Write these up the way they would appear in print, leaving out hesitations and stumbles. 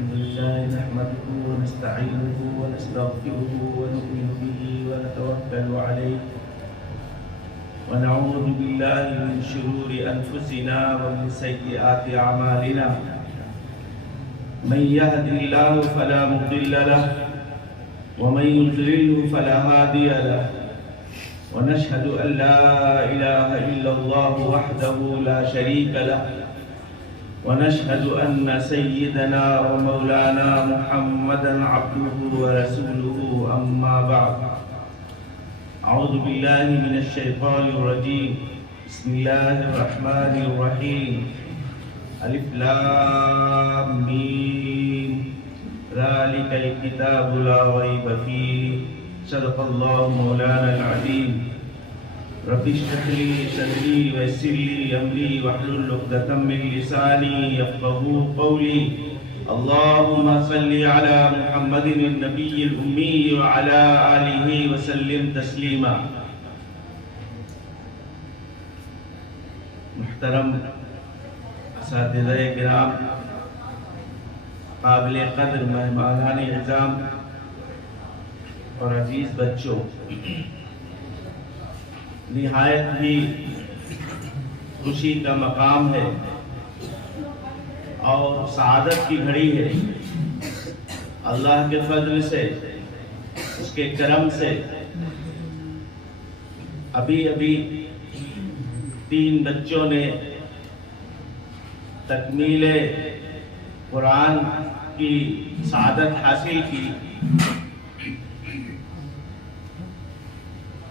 الحمد لله نحمده ونستعينه ونستغفره ونؤمن به ونتوكل عليه ونعوذ بالله من شرور أنفسنا ومن سيئات أعمالنا من يهد الله فلا مضل له ومن يضلل فلا هادي له ونشهد أن لا إله إلا الله وحده لا شريك له ونشهد أن سيدنا ومولانا محمدا عبده ورسوله أما بعد أعوذ بالله من الشيطان الرجيم بسم الله الرحمن الرحيم ألف لام ميم ذلك الكتاب لا ريب فيه صدق الله مولانا العظيم رب اشرح لي صدري ويسر لي امري واحلل عقدة من لساني يفقهوا قولي اللهم صل على محمد النبي الأمي وعلى آله وسلم تسليما. محترم اساتذہ کرام، قابل قدر مہمانان اعظام اور عزیز بچوں، نہایت ہی خوشی کا مقام ہے اور سعادت کی گھڑی ہے. اللہ کے فضل سے، اس کے کرم سے ابھی 3 بچوں نے تکمیل قرآن کی سعادت حاصل کی.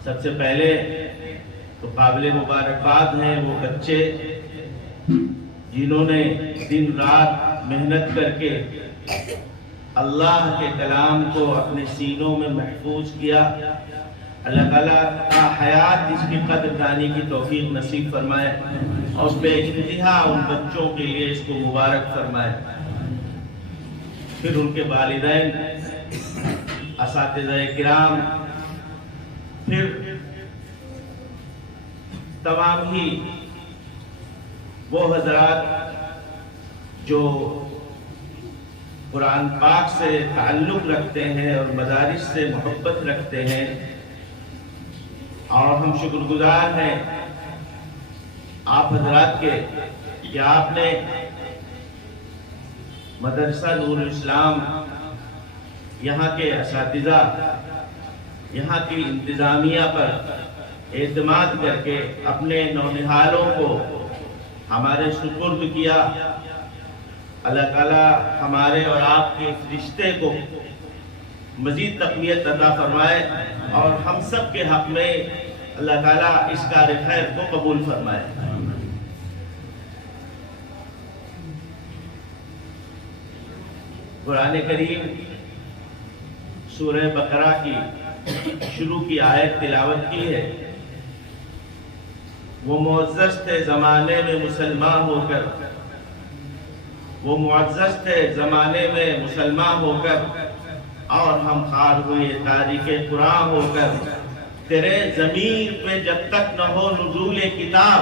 سب سے پہلے تو قابل مبارکباد ہیں وہ بچے جنہوں نے دن رات محنت کر کے اللہ کے کلام کو اپنے سینوں میں محفوظ کیا. اللہ تعالیٰ کا حیات اس کی قدر دانی کی توفیق نصیب فرمائے اور بے انتہا ان بچوں کے لیے اس کو مبارک فرمائے. پھر ان کے والدین، اساتذہ کرام، پھر تمام ہی وہ حضرات جو قرآن پاک سے تعلق رکھتے ہیں اور مدارس سے محبت رکھتے ہیں، اور ہم شکر گزار ہیں آپ حضرات کے کہ آپ نے مدرسہ نور الاسلام، یہاں کے اساتذہ، یہاں کی انتظامیہ پر اعتماد کر کے اپنے نونہالوں کو ہمارے سپرد کیا. اللہ تعالیٰ ہمارے اور آپ کے اس رشتے کو مزید تقویت عطا فرمائے اور ہم سب کے حق میں اللہ تعالیٰ اس کار خیر کو قبول فرمائے. قرآن کریم سورہ بقرہ کی شروع کی آیت تلاوت کی ہے. وہ معزز تھے زمانے میں مسلمان ہو کر، وہ معزز تھے زمانے میں مسلمان ہو کر، اور ہم خار ہوئے تاریخ قرآن ہو کر. تیرے ضمیر پہ جب تک نہ ہو نزول کتاب،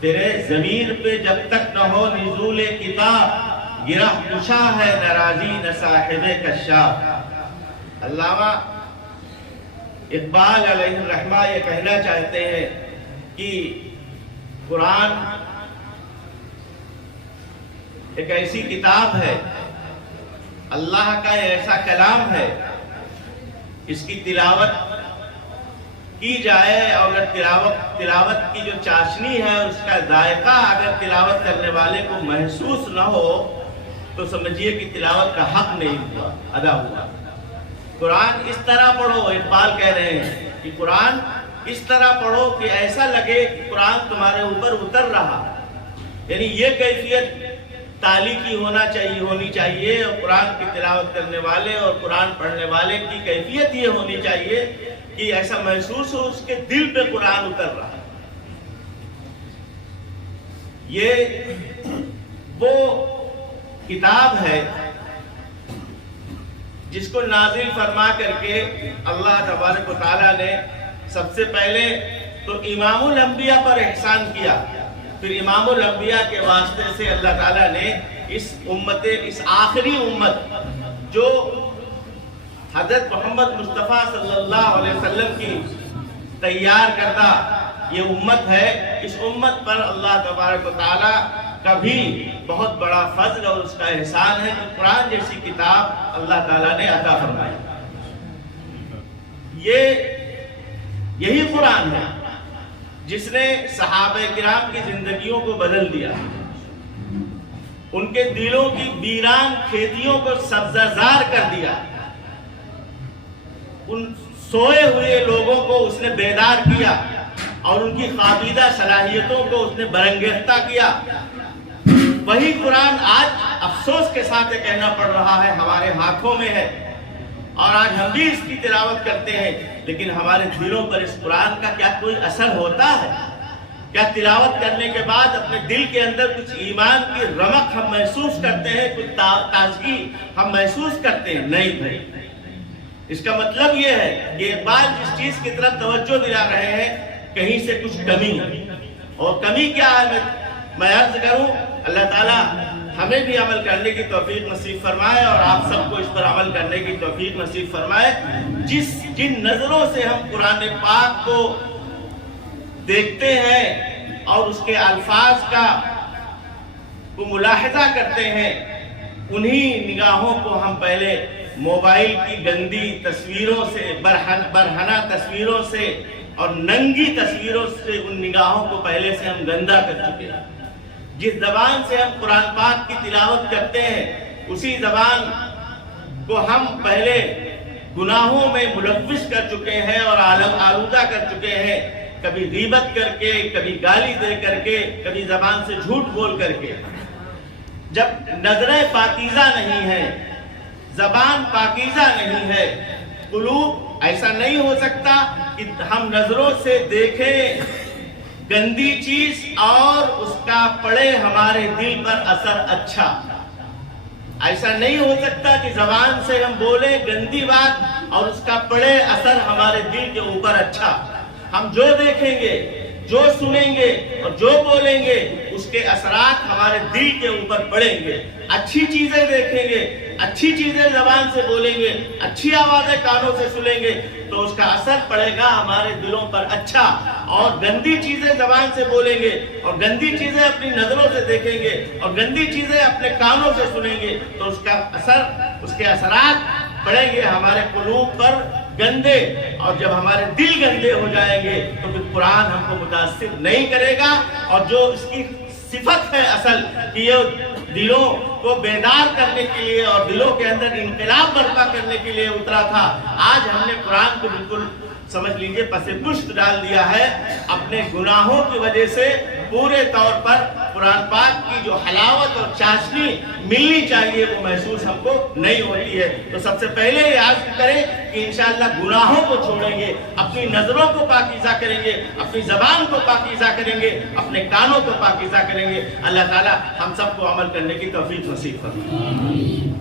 تیرے ضمیر پہ جب تک نہ ہو نزول کتاب، گرہ کشا ہے ناراضی نہ صاحب کشاف. علامہ اقبال علیہ الرحمہ یہ کہنا چاہتے ہیں کہ قرآن ایک ایسی کتاب ہے، اللہ کا ایسا کلام ہے، اس کی تلاوت کی جائے اور اگر تلاوت کی جو چاشنی ہے اس کا ذائقہ اگر تلاوت کرنے والے کو محسوس نہ ہو تو سمجھیے کہ تلاوت کا حق نہیں ہوا، ادا ہوا. قرآن اس طرح پڑھو، اقبال کہہ رہے ہیں کہ قرآن اس طرح پڑھو کہ ایسا لگے کہ قرآن تمہارے اوپر اتر رہا. یعنی یہ کیفیت تالی کی ہونی چاہیے اور قرآن کی تلاوت کرنے والے اور قرآن پڑھنے والے کی کیفیت یہ ہونی چاہیے کہ ایسا محسوس ہو اس کے دل پہ قرآن اتر رہا. یہ وہ کتاب ہے جس کو نازل فرما کر کے اللہ تبارک و تعالیٰ نے سب سے پہلے تو امام الانبیاء پر احسان کیا، پھر امام الانبیاء کے واسطے سے اللہ تعالیٰ نے اس آخری امت جو حضرت محمد مصطفیٰ صلی اللہ علیہ وسلم کی تیار کردہ یہ امت ہے، اس امت پر اللہ تبارک و تعالی کا بھی بہت بڑا فضل اور اس کا احسان ہے کہ قرآن جیسی کتاب اللہ تعالیٰ نے عطا فرمائی۔ یہی قرآن ہے جس نے صحابہ کرام کی زندگیوں کو بدل دیا، ان کے دلوں کی ویران کھیتیوں کو سبزہ زار کر دیا، ان سوئے ہوئے لوگوں کو اس نے بیدار کیا اور ان کی خوابیدہ صلاحیتوں کو اس نے برانگیختہ کیا۔ وہی قرآن آج افسوس کے ساتھ یہ کہنا پڑ رہا ہے ہمارے ہاتھوں میں ہے، اور آج ہم بھی اس کی تلاوت کرتے ہیں، لیکن ہمارے دلوں پر اس قرآن کا کیا کوئی اثر ہوتا ہے؟ کیا تلاوت کرنے کے بعد اپنے دل کے اندر کچھ ایمان کی رمق ہم محسوس کرتے ہیں، کچھ تازگی ہم محسوس کرتے ہیں؟ نہیں بھائی، اس کا مطلب یہ ہے کہ ایک بار جس چیز کی طرف توجہ دلا رہے ہیں کہیں سے کچھ کمی ہے، اور کمی کیا ہے میں عرض کروں، اللہ تعالیٰ ہمیں بھی عمل کرنے کی توفیق نصیب فرمائے اور آپ سب کو اس پر عمل کرنے کی توفیق نصیب فرمائے۔ جن نظروں سے ہم قرآن پاک کو دیکھتے ہیں اور اس کے الفاظ کو ملاحظہ کرتے ہیں، انہی نگاہوں کو ہم پہلے موبائل کی گندی تصویروں سے، برہنہ تصویروں سے اور ننگی تصویروں سے ان نگاہوں کو پہلے سے ہم گندا کر چکے ہیں۔ جس زبان سے ہم قرآن پاک کی تلاوت کرتے ہیں اسی زبان کو ہم پہلے گناہوں میں ملوث کر چکے ہیں اور آلودہ کر چکے ہیں، کبھی غیبت کر کے، کبھی گالی دے کر کے، کبھی زبان سے جھوٹ بول کر کے۔ جب نظریں پاکیزہ نہیں ہیں، زبان پاکیزہ نہیں ہے، قلوب، ایسا نہیں ہو سکتا کہ ہم نظروں سے دیکھیں گندی چیز اور اس کا پڑے ہمارے دل پر اثر اچھا۔ ایسا نہیں ہو سکتا کہ زبان سے ہم بولیں گندی بات اور اس کا پڑے اثر ہمارے دل کے اوپر اچھا۔ ہم جو دیکھیں گے، جو سنیں گے اور جو بولیں گے اس کے اثرات ہمارے دل کے اوپر پڑیں گے۔ اچھی چیزیں دیکھیں گے، اچھی چیزیں زبان سے بولیں گے، اچھی آوازیں کانوں سے سنیں گے تو اس کا اثر پڑے گا ہمارے دلوں پر اچھا، اور گندی چیزیں زبان سے بولیں گے اور گندی چیزیں اپنی نظروں سے دیکھیں گے اور گندی چیزیں اپنے کانوں سے سنیں گے تو اس کا اثر، اس کے اثرات پڑیں گے ہمارے قلوب پر گندے، اور جب ہمارے دل گندے ہو جائیں گے تو پھر قرآن ہم کو متاثر نہیں کرے گا۔ اور جو اس کی صفت ہے اصل کہ یہ دلوں کو بیدار کرنے کے لیے اور دلوں کے اندر انقلاب برپا کرنے کے لیے اترا تھا، آج ہم نے قرآن کو بالکل سمجھ لیجئے پس پشت ڈال دیا ہے۔ اپنے گناہوں کی وجہ سے پورے طور پر قرآن پاک کی جو حلاوت اور چاشنی ملنی چاہیے وہ محسوس ہم کو نہیں ہوتی ہے۔ تو سب سے پہلے یہ عزم کریں کہ انشاءاللہ گناہوں کو چھوڑیں گے، اپنی نظروں کو پاکیزہ کریں گے، اپنی زبان کو پاکیزہ کریں گے، اپنے کانوں کو پاکیزہ کریں گے۔ اللہ تعالی ہم سب کو عمل کرنے کی توفیق نصیب فرمائے۔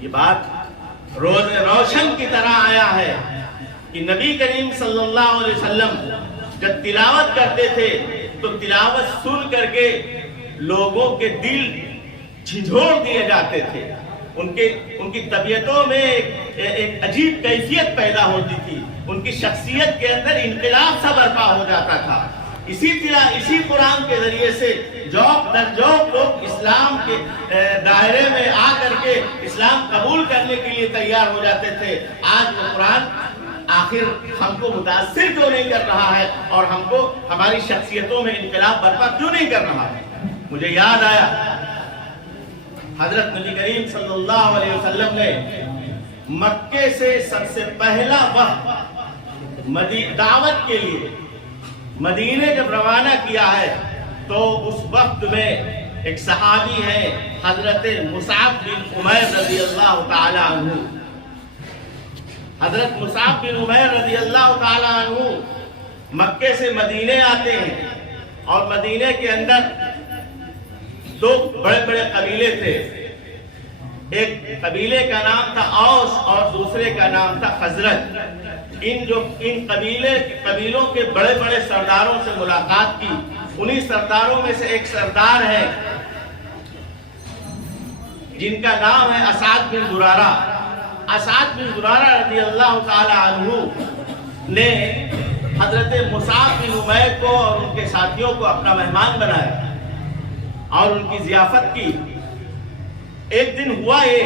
یہ بات روز روشن کی طرح آیا ہے کہ نبی کریم صلی اللہ علیہ وسلم جب تلاوت کرتے تھے تو تلاوت سن کر کے لوگوں کے دل جھنجھوڑ دیے جاتے تھے، ان کی طبیعتوں میں ایک عجیب کیفیت پیدا ہوتی تھی، ان کی شخصیت کے اندر انقلاب سا برپا ہو جاتا تھا۔ اسی قرآن کے ذریعے سے جوق در جوق لوگ اسلام کے دائرے میں آ کر کے اسلام قبول کرنے کے لیے تیار ہو جاتے تھے۔ آج وہ قرآن آخر ہم کو متاثر کیوں نہیں کر رہا ہے اور ہم کو ہماری شخصیتوں میں انقلاب برپا کیوں نہیں کر رہا ہے؟ مجھے یاد آیا حضرت نبی کریم صلی اللہ علیہ وسلم نے مکے سے سب سے پہلا وقت دعوت کے لیے مدینے جب روانہ کیا ہے تو اس وقت میں ایک صحابی ہے حضرت مصعب بن عمیر رضی اللہ تعالی عنہ۔ حضرت مصعب بن عمیر رضی اللہ تعالی عنہ مکے سے مدینے آتے ہیں، اور مدینے کے اندر دو بڑے بڑے قبیلے تھے، ایک قبیلے کا نام تھا اوس اور دوسرے کا نام تھا خزرج۔ ان قبیلوں کے بڑے بڑے سرداروں سے ملاقات کی۔ انہی سرداروں میں سے ایک سردار ہے جن کا نام ہے اسعد بن زرارہ۔ اسعد بن زرارہ رضی اللہ تعالی عنہ نے حضرت مصعب بن عمیر کو اور ان کے ساتھیوں کو اپنا مہمان بنایا اور ان کی ضیافت کی۔ ایک دن ہوا یہ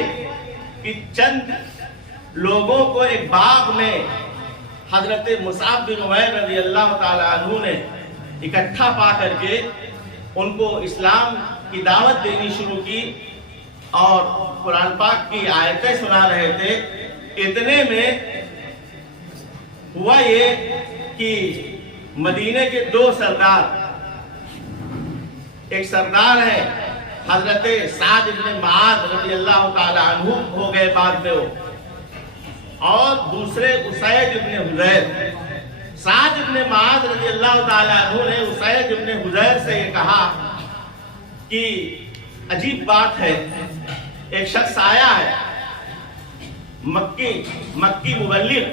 کہ چند لوگوں کو ایک باغ میں حضرت مصعب بن عمیر رضی اللہ تعالی عنہ نے اکٹھا پا کر کے ان کو اسلام کی دعوت دینی شروع کی اور قرآن پاک کی آیتیں سنا رہے تھے۔ اتنے میں ہوا یہ کہ مدینے کے دو سردار، ایک سردار ہے حضرت سعد بن معاذ رضی اللہ تعالی عنہ ہو گئے بعد میں وہ، اور دوسرے اسید بن حضیر۔ سعد بن معاذ رضی اللہ تعالی عنہ نے اسید بن حضیر سے یہ کہا کہ عجیب بات ہے، ایک شخص آیا ہے مکی مبلغ،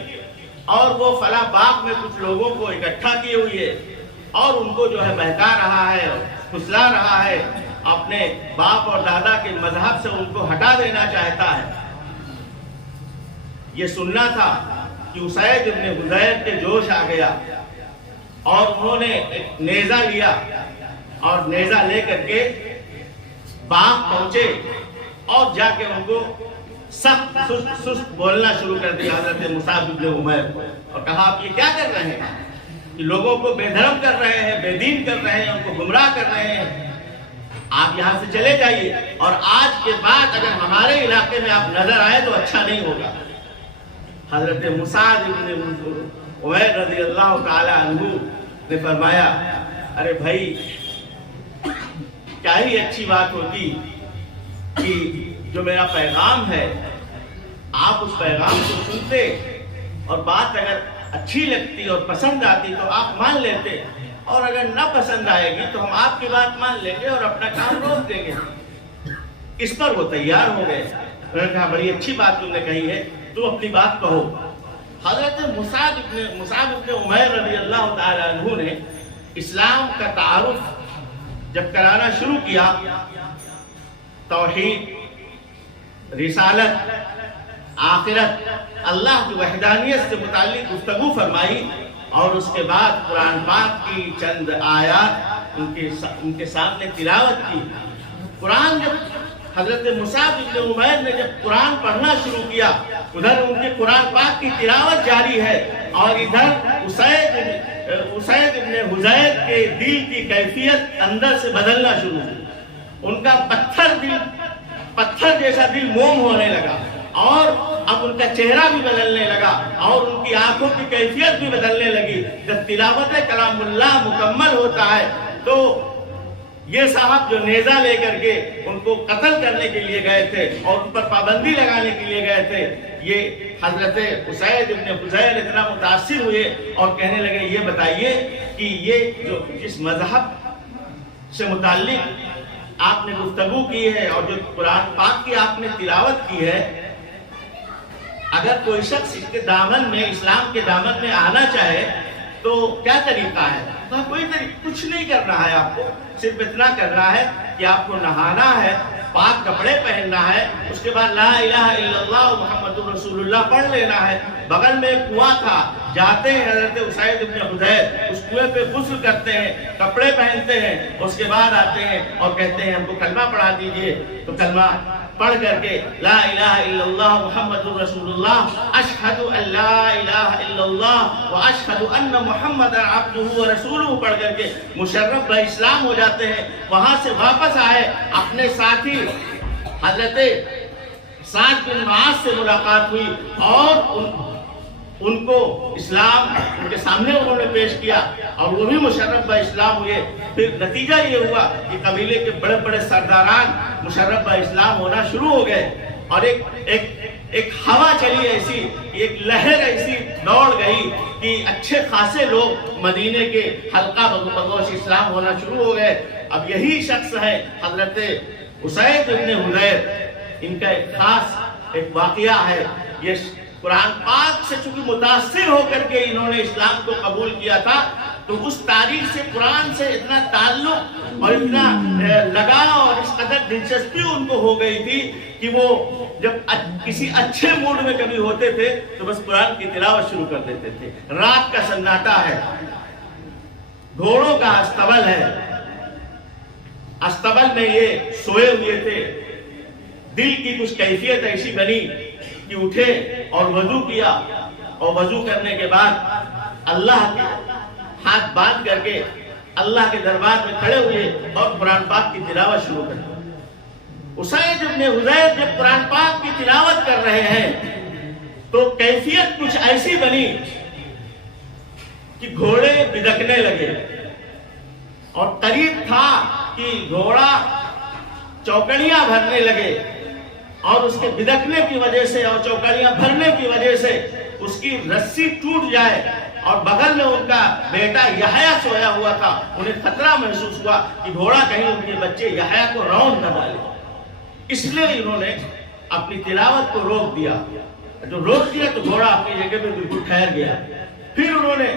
اور وہ فلاں باغ میں کچھ لوگوں کو اکٹھا کیے ہوئی ہے اور ان کو جو ہے بہکا رہا ہے، پھسلا رہا ہے، اپنے باپ اور دادا کے مذہب سے ان کو ہٹا دینا چاہتا ہے۔ یہ سننا تھا کہ اسید بن حضیر کے جوش آ گیا اور انہوں نے ایک نیزہ لیا اور نیزہ لے کر کے باغ پہنچے اور جا کے ان کو سخت سست بولنا شروع کر دیا حضرت مصعب بن عمیر کو، اور کہا آپ یہ کیا کر رہے ہیں؟ کہ لوگوں کو بے دھرم کر رہے ہیں، بے دین کر رہے ہیں، ان کو گمراہ کر رہے ہیں، آپ یہاں سے چلے جائیے، اور آج کے بعد اگر ہمارے علاقے میں آپ نظر آئے تو اچھا نہیں ہوگا۔ حضرت مصعب بن عمیر رضی اللہ تعالی عنہ نے فرمایا ارے بھائی کیا ہی اچھی بات ہوتی کہ جو میرا پیغام ہے آپ اس پیغام کو سنتے اور بات اگر اچھی لگتی اور پسند آتی تو آپ مان لیتے، اور اگر نہ پسند آئے گی تو ہم آپ کی بات مان لیں گے اور اپنا کام روک دیں گے۔ اس پر وہ تیار ہو گئے۔ انہوں نے کہا بڑی اچھی بات تم نے کہی ہے، تم اپنی بات کہو۔ حضرت مصعب بن عمیر رضی اللہ تعالی عنہ نے اسلام کا تعارف جب کرانا شروع کیا، توحید، رسالت، آخرت، اللہ کی وحدانیت سے متعلق گفتگو فرمائی، اور اس کے بعد قرآن پاک کی چند آیات ان کے سامنے تلاوت کی۔ قرآن جب حضرت مصعب بن عمیر نے جب قرآن پڑھنا شروع کیا، ادھر ان کی قرآن پاک کی تلاوت جاری ہے اور ادھر اسید بن حضیر کے دل کی کیفیت اندر سے بدلنا شروع ہوئی۔ ان کا پتھر جیسا دل موم ہونے لگا، اور اب ان کا چہرہ بھی بدلنے لگا اور ان کی آنکھوں کی کیفیت بھی بدلنے لگی۔ جب تلاوت کلام اللہ مکمل ہوتا ہے تو یہ صاحب جو نیزہ لے کر کے ان کو قتل کرنے کے لیے گئے تھے اور ان پر پابندی لگانے کے لیے گئے تھے، یہ حضرت اسید بن حضیر اتنا متاثر ہوئے اور کہنے لگے یہ بتائیے کہ یہ جو جس مذہب سے متعلق آپ نے گفتگو کی ہے اور جو قرآن پاک کی آپ نے تلاوت کی ہے، اگر کوئی شخص اس کے دامن میں، اسلام کے دامن میں آنا چاہے تو کیا طریقہ ہے؟ کوئی طریقہ کچھ نہیں کرنا ہے، آپ کو صرف اتنا کرنا ہے کہ آپ کو نہانا ہے، پاک کپڑے پہننا ہے، اس کے بعد لا الہ الا اللہ محمد رسول اللہ پڑھ لینا ہے۔ بغل میں ایک کنواں تھا، جاتے ہیں حضرت اسید بن حضیر، اس کنویں پہ غسل کرتے ہیں، کپڑے پہنتے ہیں، اس کے بعد آتے ہیں اور کہتے ہیں ہم کو کلمہ پڑھا دیجئے، تو کلمہ پڑھ کر کے لا الہ الا اللہ محمد رسول اللہ، اشہد ان لا الہ الا اللہ و اشہد ان محمد عبدہ و رسولہ پڑھ کر کے مشرف بہ اسلام ہو جاتے ہیں۔ وہاں سے واپس آئے، اپنے ساتھی حضرت سعد بن معاذ سے ملاقات ہوئی اور ان کو اسلام ان کے سامنے انہوں نے پیش کیا اور وہ بھی مشرف بہ اسلام ہوئے۔ پھر نتیجہ یہ ہوا کہ قبیلے کے بڑے بڑے سرداران مشرف بہ اسلام ہونا شروع ہو گئے، اور ایک ہوا چلی ایسی، ایک لہر ایسی دوڑ گئی کہ اچھے خاصے لوگ مدینے کے حلقہ بدوش اسلام ہونا شروع ہو گئے۔ اب یہی شخص ہے حضرت اسید بن حضیر، ان کا ایک خاص ایک واقعہ ہے۔ یہ قرآن پاک سے چونکہ متاثر ہو کر کے انہوں نے اسلام کو قبول کیا تھا، تو اس تاریخ سے قرآن سے اتنا تعلق اور اتنا لگاؤ اور اس قدر دلچسپی ان کو ہو گئی تھی کہ وہ جب کسی اچھے موڈ میں کبھی ہوتے تھے تو بس قرآن کی تلاوت شروع کر دیتے تھے. رات کا سناٹا ہے, گھوڑوں کا استبل ہے, استبل میں یہ سوئے ہوئے تھے, دل کی کچھ کیفیت ایسی بنی کہ اٹھے اور وضو کیا, اور وضو کرنے کے بعد اللہ کے ہاتھ باندھ کر کے اللہ کے دربار میں کھڑے ہوئے اور قرآن پاک کی تلاوت شروع کر دی. اسید ابن حضیر جب قرآن پاک کی تلاوت کر رہے ہیں تو کیفیت کچھ ایسی بنی کہ گھوڑے بدکنے لگے, اور قریب تھا کہ گھوڑا چوکڑیاں بھرنے لگے, اور اس کے بدکنے کی وجہ سے اور چوکڑیاں بھرنے کی وجہ سے اس کی رسی ٹوٹ جائے. اور بغل میں ان کا بیٹا یحییٰ سویا ہوا تھا, انہیں خطرہ محسوس ہوا کہ گھوڑا کہیں ان کے بچے یحییٰ کو رون نہ ڈالے, اس لیے انہوں نے اپنی تلاوت کو روک دیا. جو روک دیا تو گھوڑا اپنی جگہ پہ بالکل ٹھہر گیا. پھر انہوں نے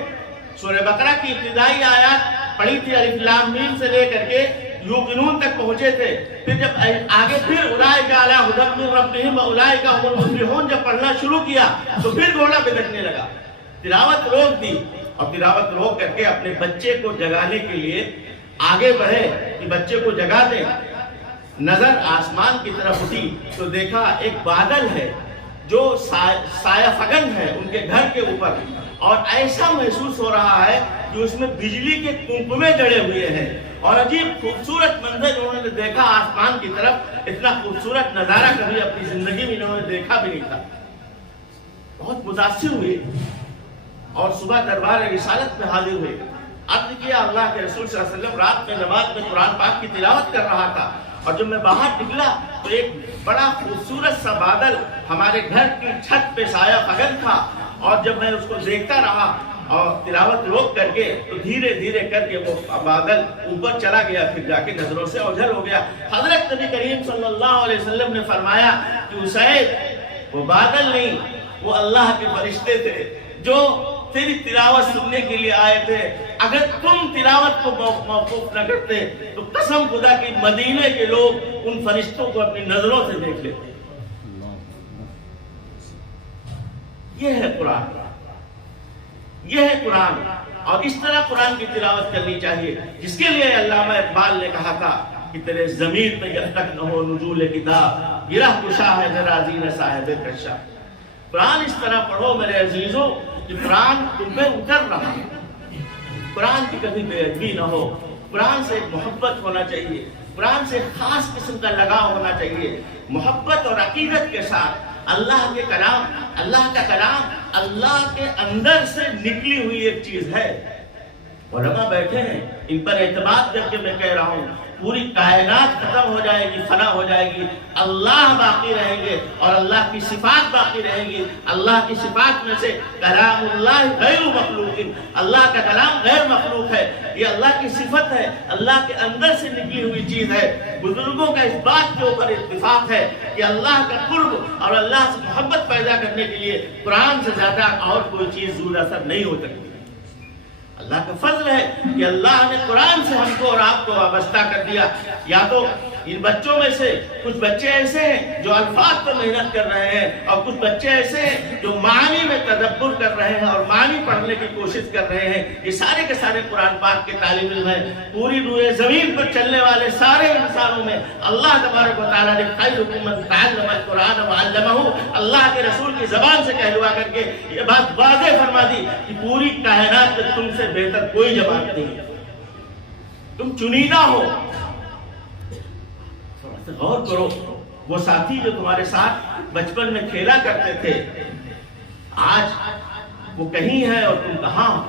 سورہ بقرہ کی ابتدائی آیات پڑھی تھی, الف لام میم سے لے کر کے یوقنون تک پہنچے تھے. پھر جب آگے پھر اولئک علی ھدی من ربہم واولئک هم المفلحون جب پڑھنا شروع کیا تو پھر گھوڑا بدکنے لگا. تلاوت روک دی, اور تلاوت روک کر کے اپنے بچے کو جگانے کے لیے آگے بڑھے کہ بچے کو جگا دیں. نظر آسمان کی طرف اٹھی تو دیکھا ایک بادل ہے جو سایہ فگن ہے ان کے گھر کے اوپر, اور ایسا محسوس ہو رہا ہے کہ اس میں بجلی کے کنکمے جڑے ہوئے ہیں, اور عجیب خوبصورت منظر انہوں نے دیکھا آسمان کی طرف. اتنا خوبصورت نظارہ کبھی اپنی زندگی میں انہوں نے دیکھا بھی نہیں تھا. بہت متاثر ہوئے اور صبح دربار رسالت میں حاضر ہوئے. عرض کیا اللہ کے رسول صلی اللہ علیہ وسلم رات میں نماز میں قرآن پاک کی تلاوت کر رہا تھا, اور جب میں باہر نکلا تو ایک بڑا خوبصورت سا بادل ہمارے گھر کی چھت پہ سایہ فگن تھا, اور جب میں اس کو دیکھتا رہا اور تلاوت روک کر کے تو دھیرے دھیرے کر کے وہ بادل اوپر چلا گیا, پھر جا کے نظروں سے اوجھل ہو گیا. حضرت نبی کریم صلی اللہ علیہ وسلم نے فرمایا کہ اسید وہ بادل نہیں, وہ اللہ کے فرشتے تھے جو تیری تلاوت سننے کے لیے آئے تھے. اگر تم تلاوت کو موقوف نہ کرتے تو قسم خدا کی مدینے کے لوگ ان فرشتوں کو اپنی نظروں سے دیکھ لیتے. یہ ہے قرآن, یہ ہے قرآن, اور اس طرح قرآن کی تلاوت کرنی چاہیے, جس کے لیے علامہ اقبال نے کہا تھا کہ تیرے ضمیر میں جب تک نہ ہو نزول کتاب گرہ کشا ہے ذرا زین صاحب کشا. قرآن اس طرح پڑھو میرے عزیزوں کہ قرآن تم پہ اتر رہا ہے. قرآن کی کبھی بے ادبی نہ ہو, قرآن سے ایک محبت ہونا چاہیے, قرآن سے خاص قسم کا لگاؤ ہونا چاہیے, محبت اور عقیدت کے ساتھ. اللہ کے کلام, اللہ کا کلام اللہ کے اندر سے نکلی ہوئی ایک چیز ہے. علماء بیٹھے ہیں, ان پر اعتماد کر کے میں کہہ رہا ہوں پوری کائنات ختم ہو جائے گی, فنا ہو جائے گی, اللہ باقی رہیں گے اور اللہ کی صفات باقی رہیں گی. اللہ کی صفات میں سے کلام اللہ غیر مخلوق, اللہ کا کلام غیر مخلوق ہے, یہ اللہ کی صفت ہے, اللہ کے اندر سے نکلی ہوئی چیز ہے. بزرگوں کا اس بات کے اوپر اتفاق ہے کہ اللہ کا قرب اور اللہ سے محبت پیدا کرنے کے لیے قرآن سے زیادہ اور کوئی چیز ذو اثر نہیں ہو سکتی. اللہ کا فضل ہے کہ اللہ نے قرآن سے ہم کو اور آپ کو وابستہ کر دیا. یا تو ان بچوں میں سے کچھ بچے ایسے ہیں جو الفاظ پر محنت کر رہے ہیں, اور کچھ بچے ایسے ہیں جو معنی میں تدبر کر رہے ہیں اور معنی پڑھنے کی کوشش کر رہے ہیں. یہ سارے کے سارے قرآن پاک کے طالب علم ہیں. پوری روئے زمین پر چلنے والے سارے انسانوں میں اللہ تبارک و تعالیٰ نے خیرکم من تعلم القرآن وعلمہ, اللہ کے رسول کی زبان سے کہلوا کر کے یہ بات واضح فرما دی کہ پوری کائنات میں تم سے بہتر کوئی جماعت نہیں ہے, تم چنیدہ ہو. غور کرو, وہ ساتھی جو تمہارے ساتھ بچپن میں کھیلا کرتے تھے آج وہ کہیں ہے اور تم کہاں ہو,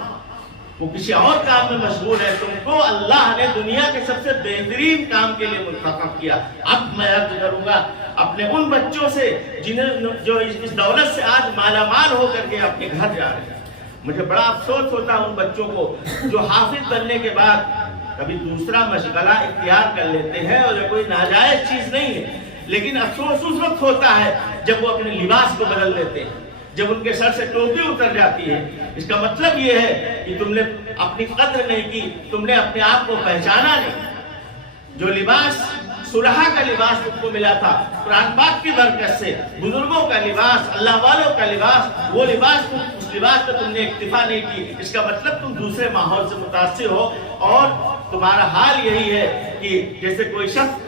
وہ کسی اور کام میں مشغول ہے. تم کو اللہ نے دنیا کے سب سے بہترین کام کے لیے منتخب کیا. اب میں عرض کروں گا اپنے ان بچوں سے جنہیں جو اس دولت سے آج مالا مال ہو کر کے اپنے گھر جا رہے ہیں. مجھے بڑا افسوس ہوتا ہے ان بچوں کو جو حافظ بننے کے بعد کبھی دوسرا مشغلہ اختیار کر لیتے ہیں, اور یہ کوئی ناجائز چیز نہیں ہے, لیکن افسوس اس وقت ہوتا ہے جب وہ اپنے لباس کو بدل لیتے ہیں, جب ان کے سر سے ٹوپی اتر جاتی ہے، اس کا مطلب یہ ہے کہ تم نے اپنی قدر نہیں کی، تم نے اپنے آپ کو پہچانا نہیں۔ جو لباس صلحہ کا لباس تم کو ملا تھا قرآن پاک کی برکت سے، بزرگوں کا لباس، اللہ والوں کا لباس، وہ لباس اس لباس پہ تم نے اکتفا نہیں کی، اس کا مطلب تم دوسرے ماحول سے متاثر ہو، اور تمہارا حال یہی ہے کہ جیسے کوئی شخص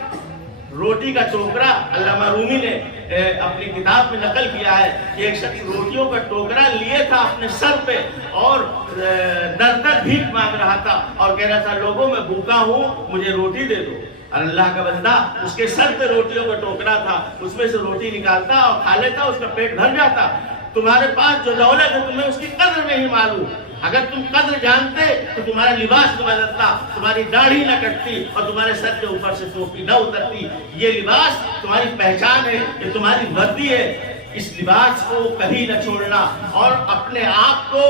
روٹی کا ٹوکرا، علامہ رومی نے اپنی کتاب میں نقل کیا ہے کہ ایک شخص روٹیوں کا ٹوکرا لیے تھا اپنے سر پہ اور در در بھیک مانگ رہا تھا اور کہہ رہا تھا لوگوں میں بھوکا ہوں، مجھے روٹی دے دو۔ اور اللہ کا بندہ اس کے سر پہ روٹیوں کا ٹوکرا تھا، اس میں سے روٹی نکالتا اور کھا لیتا، اس کا پیٹ بھر جاتا۔ تمہارے پاس جو دولت ہے تمہیں اس کی قدر نہیں معلوم۔ اگر تم قدر جانتے تو تمہارا لباس نہ بدلتا، تمہاری داڑھی نہ کٹتی اور تمہارے سر کے اوپر سے ٹوپی نہ اترتی۔ یہ لباس تمہاری پہچان ہے، یہ تمہاری وردی ہے۔ اس لباس کو کبھی نہ چھوڑنا اور اپنے آپ کو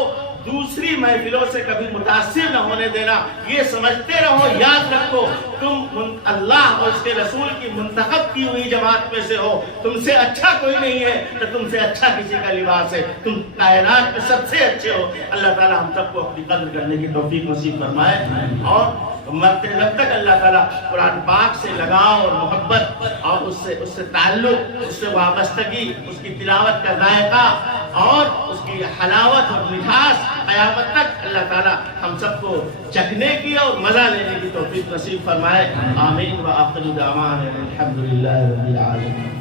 دوسری محفلوں سے کبھی متاثر نہ ہونے دینا۔ یہ سمجھتے رہو، یاد رکھو تم اللہ اور اس کے رسول کی منتخب کی ہوئی جماعت میں سے ہو۔ تم سے اچھا کوئی نہیں ہے تو تم سے اچھا کسی کا لباس ہے، تم کائنات میں سب سے اچھے ہو۔ اللہ تعالیٰ ہم سب کو اپنی قدر کرنے کی توفیق نصیب فرمائے، اور مرتے جب تک اللہ تعالیٰ قرآن پاک سے لگاؤ اور محبت اور اس سے تعلق، اس سے وابستگی، اس کی تلاوت کا ذائقہ اور اس کی حلاوت اور مٹھاس قیامت تک اللہ تعالیٰ ہم سب کو چکھنے کی اور مزہ لینے کی توفیق نصیب فرمائے۔ آمین و آخر دعوانا الحمدللہ رب العالمین۔